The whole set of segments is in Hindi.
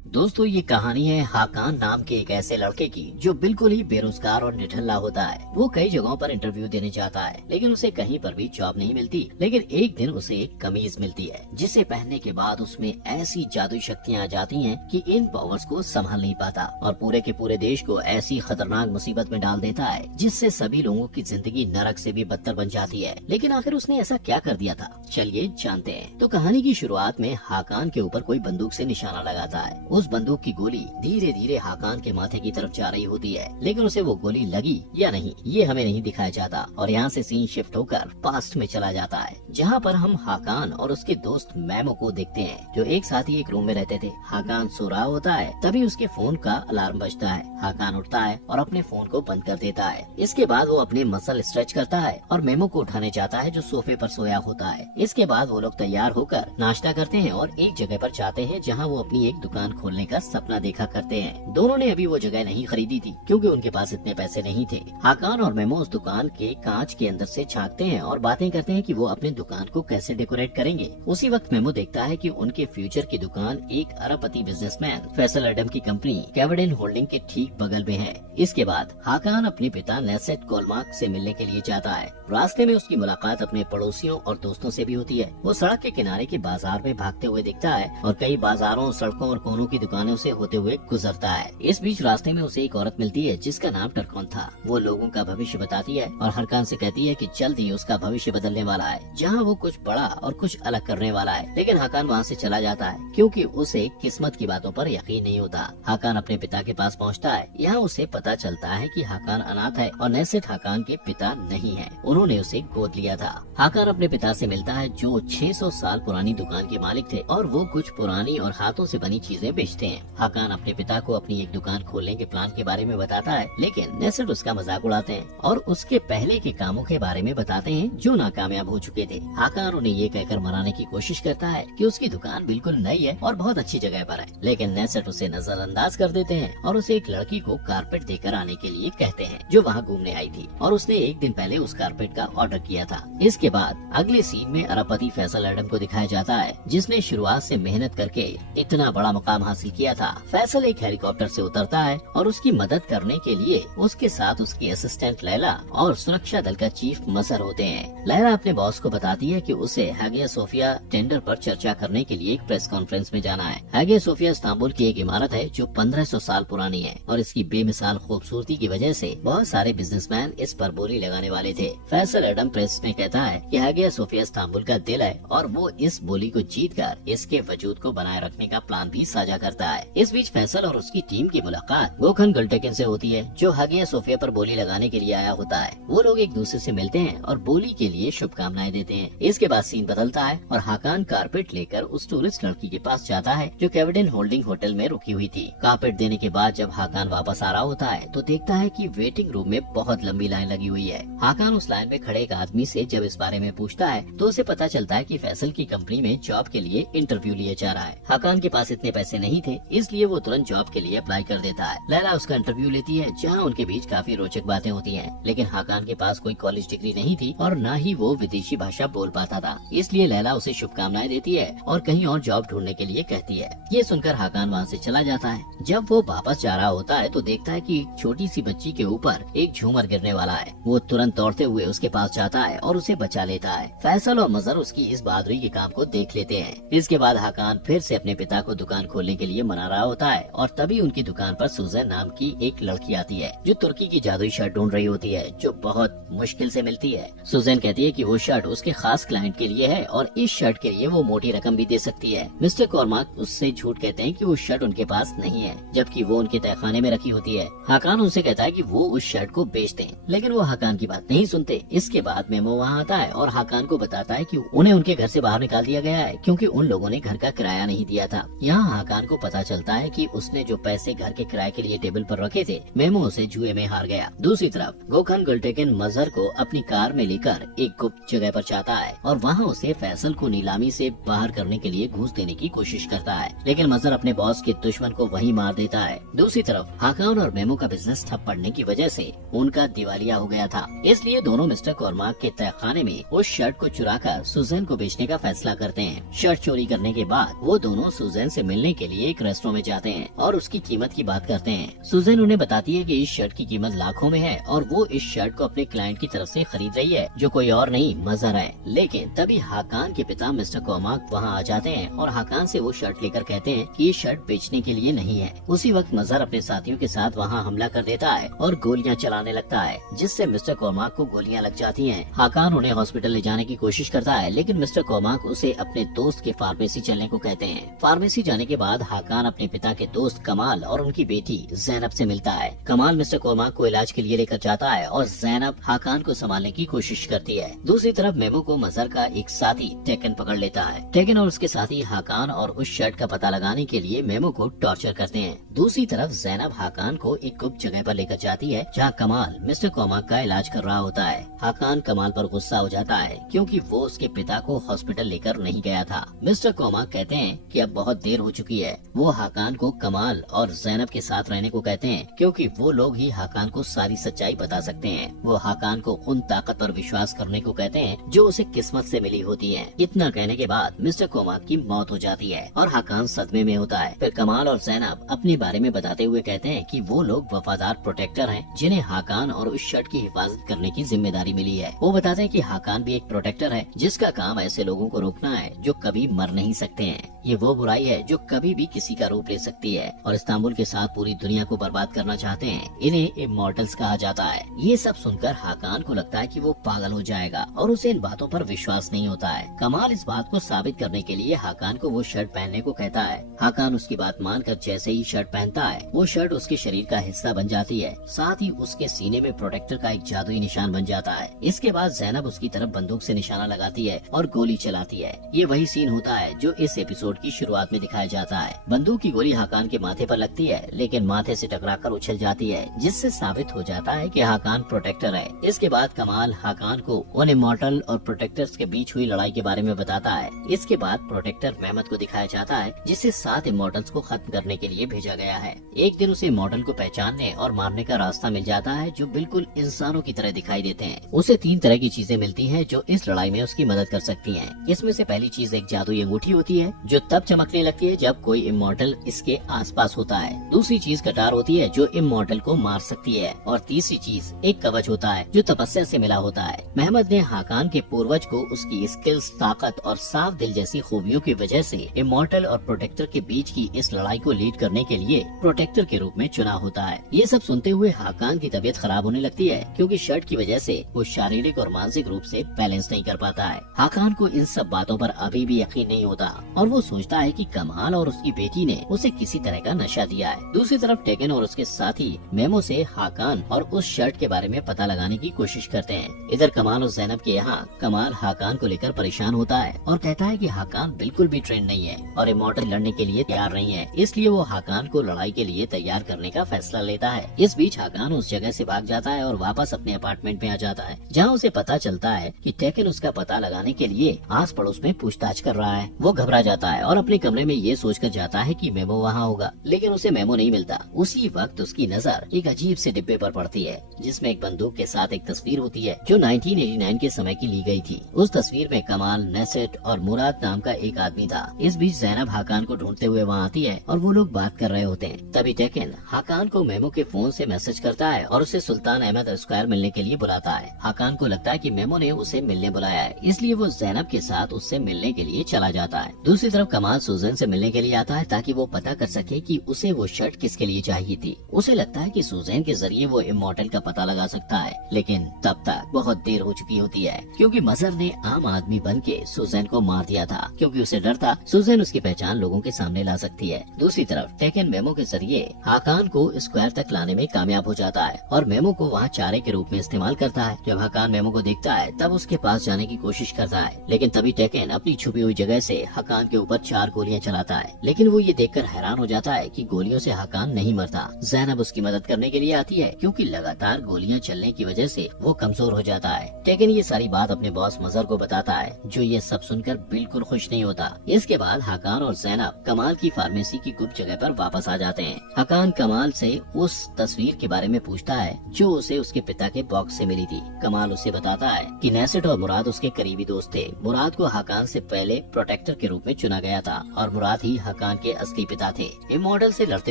दोस्तों, ये कहानी है हाकान नाम के एक ऐसे लड़के की जो बिल्कुल ही बेरोजगार और निठल्ला होता है। वो कई जगहों पर इंटरव्यू देने जाता है, लेकिन उसे कहीं पर भी जॉब नहीं मिलती। लेकिन एक दिन उसे एक कमीज मिलती है, जिसे पहनने के बाद उसमें ऐसी जादुई शक्तियाँ आ जाती हैं कि इन पावर्स को संभाल नहीं पाता और पूरे के पूरे देश को ऐसी खतरनाक मुसीबत में डाल देता है जिससे सभी लोगों की जिंदगी नरक से भी बदतर बन जाती है। लेकिन आखिर उसने ऐसा क्या कर दिया था, चलिए जानते हैं। तो कहानी की शुरुआत में हाकान के ऊपर कोई बंदूक से निशाना लगाता है। उस बंदूक की गोली धीरे धीरे हाकान के माथे की तरफ जा रही होती है, लेकिन उसे वो गोली लगी या नहीं ये हमें नहीं दिखाया जाता। और यहाँ से सीन शिफ्ट होकर पास्ट में चला जाता है, जहाँ पर हम हाकान और उसके दोस्त मैमो को देखते हैं, जो एक साथ ही एक रूम में रहते थे। हाकान सो रहा होता है, तभी उसके फोन का अलार्म बजता है। हाकान उठता है और अपने फोन को बंद कर देता है। इसके बाद वो अपने मसल स्ट्रेच करता है और मेमो को उठाने जाता है, जो सोफे पर सोया होता है। इसके बाद वो लोग तैयार होकर नाश्ता करते हैं और एक जगह पर जाते हैं जहाँ वो अपनी एक दुकान खोलने का सपना देखा करते हैं। दोनों ने अभी वो जगह नहीं खरीदी थी, क्योंकि उनके पास इतने पैसे नहीं थे। हाकान और मेमो उस दुकान के कांच के अंदर से झांकते हैं और बातें करते हैं कि वो अपने दुकान को कैसे डेकोरेट करेंगे। उसी वक्त मेमो देखता है कि उनके फ्यूचर की दुकान एक अरबपति बिजनेसमैन फैसल एडम की कंपनी कैवेडिन होल्डिंग के ठीक बगल में है। इसके बाद हाकान अपने पिता नेसेट कोलमार्क से मिलने के लिए जाता है। रास्ते में उसकी मुलाकात अपने पड़ोसियों और दोस्तों से भी होती है। वो सड़क के किनारे के बाजार में भागते हुए दिखता है और कई बाजारों, सड़कों और कोनों की दुकानों से होते हुए गुजरता है। इस बीच रास्ते में उसे एक औरत मिलती है जिसका नाम टरकॉन था। वो लोगों का भविष्य बताती है और हरकान से कहती है कि जल्द ही उसका भविष्य बदलने वाला है, जहाँ वो कुछ बड़ा और कुछ अलग करने वाला है। लेकिन हाकान वहाँ से चला जाता है, क्योंकि उसे किस्मत की बातों पर यकीन नहीं होता। हाकान अपने पिता के पास पहुँचता है। यहाँ उसे पता चलता है कि हाकान अनाथ है और नेसेट हाकान के पिता नहीं है, उन्होंने उसे गोद लिया था। हाकान अपने पिता से मिलता है, जो 600 साल पुरानी दुकान के मालिक थे और वो कुछ पुरानी और हाथों से बनी चीजें बेचते हैं। हाकान अपने पिता को अपनी एक दुकान खोलने के प्लान के बारे में बताता है, लेकिन नेसेट उसका मजाक उड़ाते हैं और उसके पहले के कामों के बारे में बताते हैं जो नाकामयाब हो चुके थे। हाकान उन्हें ये कहकर मनाने की कोशिश करता है कि उसकी दुकान बिल्कुल नई है और बहुत अच्छी जगह पर है, लेकिन नेसेट उसे नजरअंदाज कर देते हैं और उसे एक लड़की को कारपेट देकर आने के लिए कहते हैं, जो वहाँ घूमने आई थी और उसने एक दिन पहले उस कारपेट का ऑर्डर किया था। इसके बाद अगले सीन में अरबपति फैसल एडम को दिखाया जाता है, जिसने शुरुआत से मेहनत करके इतना बड़ा मुकाम हासिल किया था। फैसल एक हेलीकॉप्टर से उतरता है और उसकी मदद करने के लिए उसके साथ उसकी असिस्टेंट लैला और सुरक्षा दल का चीफ मसर होते हैं। लैला अपने बॉस को बताती है कि उसे हागिया सोफिया टेंडर पर चर्चा करने के लिए एक प्रेस कॉन्फ्रेंस में जाना है। हागिया सोफिया इस्तांबुल की एक इमारत है जो 1500 साल पुरानी है और इसकी बेमिसाल खूबसूरती की वजह से बहुत सारे बिजनेसमैन इस पर बोली लगाने वाले थे। फैसल एडम प्रेस में कहता है कि हागिया सोफिया इस्तांबुल का दिल है और वो इस बोली को जीतकर इसके वजूद को बनाए रखने का प्लान भी साझा करता है। इस बीच फैसल और उसकी टीम की मुलाकात गोखन गुलटेकिन से होती है, जो हागिया सोफिया पर बोली लगाने के लिए आया होता है। वो लोग एक दूसरे से मिलते हैं और बोली के लिए शुभकामनाएं देते हैं। इसके बाद सीन बदलता है और हाकान कारपेट लेकर उस टूरिस्ट लड़की के पास जाता है जो कैवेडिन होल्डिंग होटल में रुकी हुई थी। कारपेट देने के बाद जब हाकान वापस आ रहा होता है तो देखता है कि वेटिंग रूम में बहुत लंबी लाइन लगी हुई है। हाकान उस लाइन में खड़े एक आदमी से जब इस बारे में पूछता है तो उसे पता चलता है कि फैसल की कंपनी में जॉब के लिए इंटरव्यू लिया जा रहा है। हाकान के पास इतने पैसे नहीं थे, इसलिए वो तुरंत जॉब के लिए अप्लाई कर देता है। लैला उसका इंटरव्यू लेती है, जहाँ उनके बीच काफी रोचक बातें होती हैं। लेकिन हाकान के पास कोई कॉलेज डिग्री नहीं थी और न ही वो विदेशी भाषा बोल पाता था, इसलिए लैला उसे शुभकामनाएं देती है और कहीं और जॉब ढूंढने के लिए कहती है। ये सुनकर हाकान वहाँ से चला जाता है। जब वो वापस जा रहा होता है तो देखता है कि एक छोटी सी बच्ची के ऊपर एक झूमर गिरने वाला है। वो तुरंत दौड़ते हुए उसके पास जाता है और उसे बचा लेता है। फैसल और मजर उसकी इस बहादुरी के काम को देख लेते हैं। इसके बाद हाकान फिर से अपने पिता को दुकान खोलने के लिए मना रहा होता है और तभी उनकी दुकान पर सुजैन नाम की एक लड़की आती है, जो तुर्की की जादुई शर्ट ढूंढ रही होती है, जो बहुत मुश्किल से मिलती है। सुजैन कहती है कि वो शर्ट उसके खास क्लाइंट के लिए है और इस शर्ट के लिए वो मोटी रकम भी दे सकती है। मिस्टर कोलमार्क उससे झूठ कहते हैं कि वो शर्ट उनके पास नहीं है, जबकि वो उनके तहखाने में रखी होती है। हाकान उनसे कहता है कि वो उस शर्ट को बेच दें, लेकिन वो हाकान की बात नहीं सुनते। इसके बाद मेमो वहाँ आता है और हाकान को बताता है कि उन्हें उनके घर से बाहर निकाल दिया गया है, क्योंकि उन लोगों ने घर का किराया नहीं दिया था। यहाँ हाकान को पता चलता है कि उसने जो पैसे घर के किराए के लिए टेबल पर रखे थे, मेमो उसे जुए में हार गया। दूसरी तरफ गोखन गुलटेकिन मजहर को अपनी कार में लेकर एक गुप्त जगह पर जाता है और वहाँ उसे फैसल को नीलामी से बाहर करने के लिए घूस देने की कोशिश करता है, लेकिन मजहर अपने बॉस के दुश्मन को वहीं मार देता है। दूसरी तरफ हाकान और मेमो का बिजनेस ठप पड़ने की वजह से उनका दिवालिया हो गया था, इसलिए दोनों मिस्टर कोलमार्क के तहखाने में उस शर्ट को चुराकर सुजैन को बेचने का फैसला करते हैं। शर्ट चोरी करने के बाद वो दोनों सुजैन से मिलने के लिए एक रेस्टोरेंट में जाते हैं और उसकी कीमत की बात करते हैं। सुजैन उन्हें बताती है कि इस शर्ट की कीमत लाखों में है और वो इस शर्ट को अपने क्लाइंट की तरफ से खरीद रही है, जो कोई और नहीं मजहर है। लेकिन तभी हाकान के पिता मिस्टर कोर्माक वहाँ आ जाते हैं और हाकान से वो शर्ट लेकर कहते हैं कि ये शर्ट बेचने के लिए नहीं है। उसी वक्त मजहर अपने साथियों के साथ वहाँ हमला कर देता है और गोलियां चलाने लगता है, जिससे मिस्टर कोर्माक को गोलियां लग जाती हैं। हाकान उन्हें हॉस्पिटल ले जाने की कोशिश करता है, लेकिन मिस्टर कोर्माक उसे अपने दोस्त के फार्मेसी चलने को कहते हैं। फार्मेसी जाने के बाद हाकान अपने पिता के दोस्त कमाल और उनकी बेटी जैनब से मिलता है। कमाल मिस्टर कोर्माक को इलाज के लिए लेकर जाता है और जैनब हाकान को संभालने की कोशिश करती है। दूसरी तरफ मेमो को मजहर का एक साथी टेकन पकड़ लेता है। टेकन और उसके साथी हाकान और उस शर्ट का पता लगाने के लिए मेमो को टॉर्चर करते हैं। दूसरी तरफ जैनब हाकान को एक गुप्त जगह पर लेकर जाती है, जहाँ कमाल मिस्टर कोर्माक का इलाज कर रहा होता है। हाकान कमाल पर गुस्सा हो जाता है क्योंकि वो उसके पिता को हॉस्पिटल लेकर नहीं गया था। मिस्टर कोर्माक कहते हैं कि अब बहुत देर हो चुकी है। वो हाकान को कमाल और जैनब के साथ रहने को कहते हैं क्योंकि वो लोग ही हाकान को सारी सच्चाई बता सकते हैं। वो हाकान को उन ताकत पर विश्वास करने को कहते हैं जो उसे किस्मत से मिली होती है। इतना कहने के बाद मिस्टर कोर्माक की मौत हो जाती है और हाकान सदमे में होता है। फिर कमाल और जैनब अपने बारे में बताते हुए कहते हैं कि वो लोग वफादार प्रोटेक्टर हैं, जिन्हें हाकान और उस शर्ट की हिफाजत करने की जिम्मेदारी मिली है। वो बताते हैं कि हाकान भी एक प्रोटेक्टर है, जिसका काम ऐसे लोगों को रोकना है जो कभी मर नहीं सकते हैं। ये वो बुराई है जो कभी भी किसी का रूप ले सकती है और इस्तांबुल के साथ पूरी दुनिया को बर्बाद करना चाहते हैं। इन्हें इमॉर्टल्स कहा जाता है। ये सब सुनकर हाकान को लगता है कि वो पागल हो जाएगा और उसे इन बातों पर विश्वास नहीं होता है। कमाल इस बात को साबित करने के लिए हाकान को वो शर्ट पहनने को कहता है। हाकान उसकी बात मानकर जैसे ही शर्ट पहनता है, वो शर्ट उसके शरीर का हिस्सा बन जाती है। साथ ही उसके सीने में प्रोटेक्टर का एक जादुई निशान बन जाता है। इसके बाद जैनब उसकी तरफ बंदूक से निशाना लगाती है और गोली चलाती है। ये वही सीन होता है जो इस एपिसोड की शुरुआत में दिखाया जाता है। बंदूक की गोली हाकान के माथे पर लगती है, लेकिन माथे से टकराकर उछल जाती है, जिससे साबित हो जाता है कि हाकान प्रोटेक्टर है। इसके बाद कमाल हाकान को उन इमॉर्टल और प्रोटेक्टर्स के बीच हुई लड़ाई के बारे में बताता है। इसके बाद प्रोटेक्टर मेहमद को दिखाया जाता है, जिसे 7 इमॉर्टल्स को खत्म करने के लिए भेजा गया है। एक दिन उसे इमॉर्टल को पहचानने और मारने का रास्ता मिल जाता है, जो बिल्कुल इंसानों की तरह दिखाई देते हैं। उसे 3 तरह की चीजें मिलती हैं जो इस लड़ाई में उसकी मदद कर सकती हैं। इसमें से पहली चीज एक जादुई अंगूठी होती है, जो तब चमकने लगती है जब कोई इमॉर्टल इसके आसपास होता है। दूसरी चीज कटार होती है, जो इमॉर्टल को मार सकती है। और तीसरी चीज एक कवच होता है, जो तपस्या से मिला होता है। मेहमद ने हाकान के पूर्वज को उसकी स्किल्स, ताकत और साफ दिल जैसी खूबियों की वजह से इमॉर्टल और प्रोटेक्टर के बीच की इस लड़ाई को लीड करने के लिए प्रोटेक्टर के रूप में चुना होता है। ये सब सुनते हुए हाकान की तबीयत खराब होने लगती है, क्योंकि शर्ट की वजह से वो शारीरिक और मानसिक रूप से बैलेंस नहीं कर पाता है। हाकान को इन सब बातों पर अभी भी यकीन नहीं होता और वो सोचता है कि कमाल और उसकी बेटी ने उसे किसी तरह का नशा दिया है। दूसरी तरफ टेकन और उसके साथी मेमो से हाकान और उस शर्ट के बारे में पता लगाने की कोशिश करते हैं। इधर कमाल और जैनब के यहाँ कमाल हाकान को लेकर परेशान होता है और कहता है कि हाकान बिल्कुल भी ट्रेंड नहीं है और इमॉर्टल लड़ने के लिए तैयार नहीं है, इसलिए वो हाकान को लड़ाई के लिए तैयार करने का फैसला लेता है। इस बीच हाकान उस जगह से भाग जाता है और वापस अपने अपार्टमेंट में आ जाता है, जहाँ उसे पता चलता है कि टेकन उसका पता लगाने के लिए आस पड़ोस में पूछताछ कर रहा है। वो घबरा जाता है और अपने कमरे में ये सोचकर जाता है कि मेमो वहाँ होगा, लेकिन उसे मेमो नहीं मिलता। उसी वक्त उसकी नजर एक अजीब से डिब्बे पर पड़ती है, जिसमें एक बंदूक के साथ एक तस्वीर होती है, जो 1989 के समय की ली गई थी। उस तस्वीर में कमाल, नेसेट और मुराद नाम का एक आदमी था। इस बीच जैनब हाकान को ढूंढते हुए वहाँ आती है और वो लोग बात कर रहे होते हैं। तभी टेकन हाकान को मेमो के फोन से मैसेज करता है और उसे सुल्तान अहमद स्क्वायर मिलने के लिए बुलाता है। हाकान को लगता है कि मेमो ने उसे मिलने बुलाया है, इसलिए वो जैनब के साथ उससे मिलने के लिए चला जाता है। दूसरी तरफ कमाल सुजैन से मिलने के लिए आता है, ताकि वो पता कर सके कि उसे वो शर्ट किसके लिए चाहिए थी। उसे लगता है कि सुजैन के जरिए वो इमॉर्टल का पता लगा सकता है, लेकिन तब तक बहुत देर हो चुकी होती है, क्योंकि मजहर ने आम आदमी बन के सुजैन को मार दिया था, क्योंकि उसे डर था सुजैन उसकी पहचान लोगों के सामने ला सकती है। दूसरी तरफ टेकन मेमो के जरिए हाकान को स्क्वायर तक लाने में कामयाब हो जाता है और मेमो को वहाँ चारे के रूप में इस्तेमाल करता है। जब हाकान मेमो को देखता है, तब उसके पास जाने की कोशिश करता है, लेकिन तभी टेकन अपनी छुपी हुई जगह से हाकान के ऊपर 4 गोलियां चलाता है। लेकिन वो ये देखकर हैरान हो जाता है कि गोलियों से हाकान नहीं मरता। जैनब उसकी मदद करने के लिए आती है, क्योंकि लगातार गोलियां चलने की वजह से वो कमजोर हो जाता है। टेकन ये सारी बात अपने बॉस मजहर को बताता है, जो ये सब सुनकर बिल्कुल खुश नहीं होता। इसके बाद हाकान और जैनब कमाल की फार्मेसी की गुप्त जगह पर वापस आ जाते हैं। हाकान कमाल से उस तस्वीर के बारे में पूछता है, जो उसे उसके पिता के बॉक्स से मिली थी। कमाल उसे बताता है कि नेसेट और मुराद उसके करीबी दोस्त थे। मुराद को हाकान से पहले प्रोटेक्टर के रूप में चुना गया था और मुराद ही हाकान हकान के असली पिता थे। इमॉर्टल से लड़ते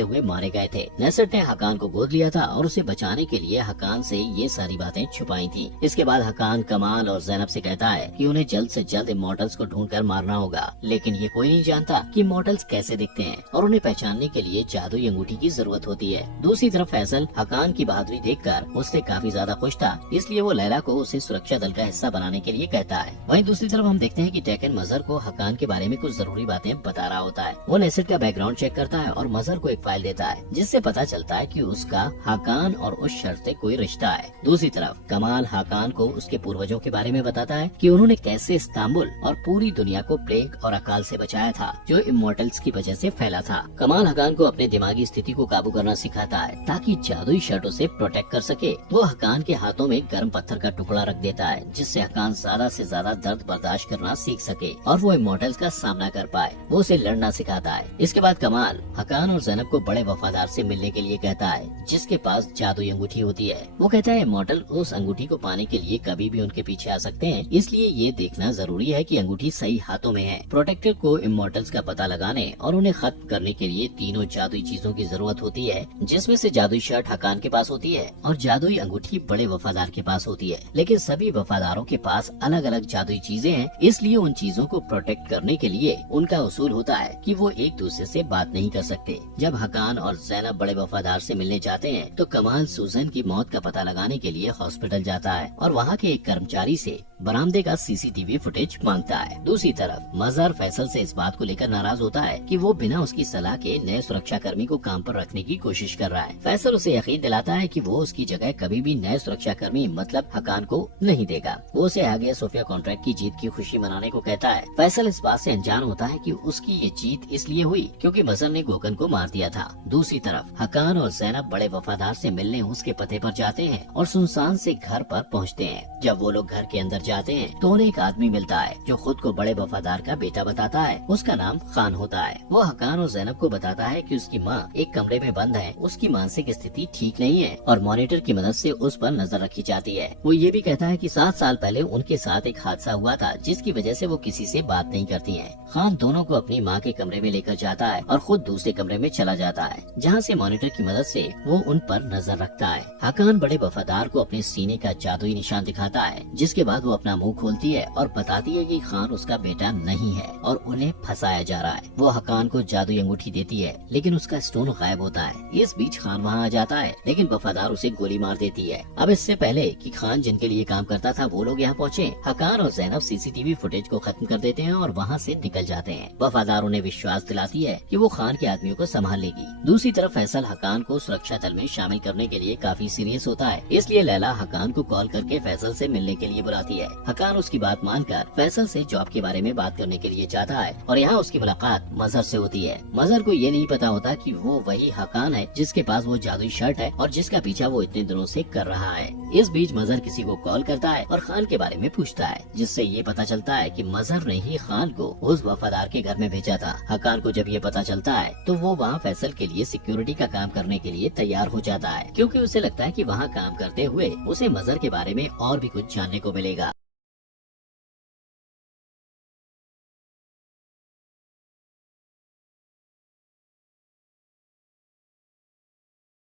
हुए मारे गए थे। नेसट ने हकान को गोद लिया था और उसे बचाने के लिए हकान से ये सारी बातें छुपाई थी। इसके बाद हकान कमाल और ज़ैनब से कहता है कि उन्हें जल्द से जल्द इमॉर्टल्स को ढूंढकर मारना होगा, लेकिन ये कोई नहीं जानता कि इमॉर्टल्स कैसे दिखते हैं और उन्हें पहचानने के लिए जादुई अंगूठी की जरूरत होती है। दूसरी तरफ फैसल हकान की बहादुरी देखकर उससे काफी ज्यादा खुश था, इसलिए वो लैला को उसे सुरक्षा दल का हिस्सा बनाने के लिए कहता है। वहीं दूसरी तरफ हम देखते हैं कि टेकन मजहर को हकान के बारे में कुछ जरूरी बातें बता रहा होता है। वो नेसेट का बैकग्राउंड चेक करता है और मजहर को एक फाइल देता है, जिससे पता चलता है कि उसका हकान और उस शर्त से कोई रिश्ता है। दूसरी तरफ कमाल हकान को उसके पूर्वजों के बारे में बताता है कि उन्होंने कैसे इस्तांबुल और पूरी दुनिया को प्लेग और अकाल से बचाया था, जो इमॉर्टल्स की वजह से फैला था। कमाल हकान को अपने दिमागी स्थिति को काबू करना सिखाता है ताकि जादुई शर्टों से प्रोटेक्ट कर सके। वो हकान के हाथों में गर्म पत्थर का टुकड़ा रख देता है, जिससे हकान ज्यादा से ज्यादा दर्द बर्दाश्त करना सीख सके और वो इमॉर्टल्स का सामना कर पाए। वो उसे लड़ना सिखाता है। इसके बाद कमाल हकान और ज़ैनब को बड़े वफादार से मिलने के लिए कहता है, जिसके पास जादुई अंगूठी होती है। वो कहता है इमॉर्टल उस अंगूठी को पाने के लिए कभी भी उनके पीछे आ सकते हैं, इसलिए ये देखना जरूरी है कि अंगूठी सही हाथों में है। प्रोटेक्टर को इमॉर्टल्स का पता लगाने और उन्हें खत्म करने के लिए तीनों जादुई चीजों की जरूरत होती है, जिसमें से जादुई शर्ट हकान के पास होती है और जादुई अंगूठी बड़े वफादार के पास होती है। लेकिन सभी वफादारों के पास अलग अलग जादुई चीजें हैं, इसलिए उन चीजों को प्रोटेक्ट करने के लिए उनका उसूल होता है कि वो एक दूसरे से बात नहीं कर सकते। जब हकान और ज़ैनब बड़े वफादार से मिलने जाते हैं तो कमाल सूजन की मौत का पता लगाने के लिए हॉस्पिटल जाता है और वहाँ के एक कर्मचारी से बरामदे का सीसीटीवी फुटेज मांगता है। दूसरी तरफ मजहर फैसल से इस बात को लेकर नाराज होता है कि वो बिना उसकी सलाह के नए सुरक्षा कर्मी को काम पर रखने की कोशिश कर रहा है। फैसल उसे यकीन दिलाता है कि वो उसकी जगह कभी भी नए सुरक्षा कर्मी मतलब हकान को नहीं देगा। वो उसे आगे सोफिया कॉन्ट्रैक्ट की जीत की खुशी मनाने को कहता है। फैसल इस बात से अनजान होता है कि उसकी ये जीत इसलिए हुई क्योंकि मजहर ने गोकन को मार दिया था। दूसरी तरफ हकान और ज़ैनब बड़े वफादार से मिलने उसके पते पर जाते हैं और सुनसान से घर पर पहुँचते हैं। जब वो लोग घर के अंदर जाते हैं तो उन्हें एक आदमी मिलता है जो खुद को बड़े वफादार का बेटा बताता है। उसका नाम खान होता है। वो हकान और ज़ैनब को बताता है कि उसकी माँ एक कमरे में बंद है, उसकी मानसिक स्थिति ठीक नहीं है और मॉनिटर की मदद से उस पर नजर रखी जाती है। वो ये भी कहता है कि 7 साल पहले उनके साथ एक हादसा हुआ था, जिसकी वजह से वो किसी से बात नहीं करती हैं। खान दोनों को अपनी माँ के कमरे में लेकर जाता है और खुद दूसरे कमरे में चला जाता है, जहाँ से मॉनिटर की मदद से वो उन पर नजर रखता है। हकान बड़े वफादार को अपने सीने का जादुई निशान दिखाता है, जिसके बाद वो अपना मुंह खोलती है और बताती है कि खान उसका बेटा नहीं है और उन्हें फंसाया जा रहा है। वो हकान को जादुई अंगूठी देती है, लेकिन उसका स्टोन गायब होता है। इस बीच खान वहाँ आ जाता है, लेकिन वफादार उसे गोली मार देती है। अब इससे पहले कि खान जिनके लिए काम करता था वो लोग यहाँ पहुँचे, हकान और ज़ैनब सीसीटीवी फुटेज को खत्म कर देते हैं और वहाँ से निकल जाते हैं। वफादार उन्हें विश्वास दिलाती है कि वो खान के आदमियों को संभाल लेगी। दूसरी तरफ फैसल हकान को सुरक्षा दल में शामिल करने के लिए काफी सीरियस होता है, इसलिए लैला हकान को कॉल करके फैसल से मिलने के लिए बुलाती है। हकान उसकी बात मानकर फैसल से जॉब के बारे में बात करने के लिए जाता है और यहाँ उसकी मुलाकात मजहर से होती है। मजहर को ये नहीं पता होता कि वो वही हकान है जिसके पास वो जादुई शर्ट है और जिसका पीछा वो इतने दिनों से कर रहा है। इस बीच मजहर किसी को कॉल करता है और खान के बारे में पूछता है, जिससे ये पता चलता है कि मजहर ने ही खान को उस वफादार के घर में भेजा था। हकान को जब ये पता चलता है तो वो वहाँ फैसल के लिए सिक्योरिटी का काम करने के लिए तैयार हो जाता है, क्योंकि उसे लगता है कि वहाँ काम करते हुए उसे मजहर के बारे में और भी कुछ जानने को मिलेगा।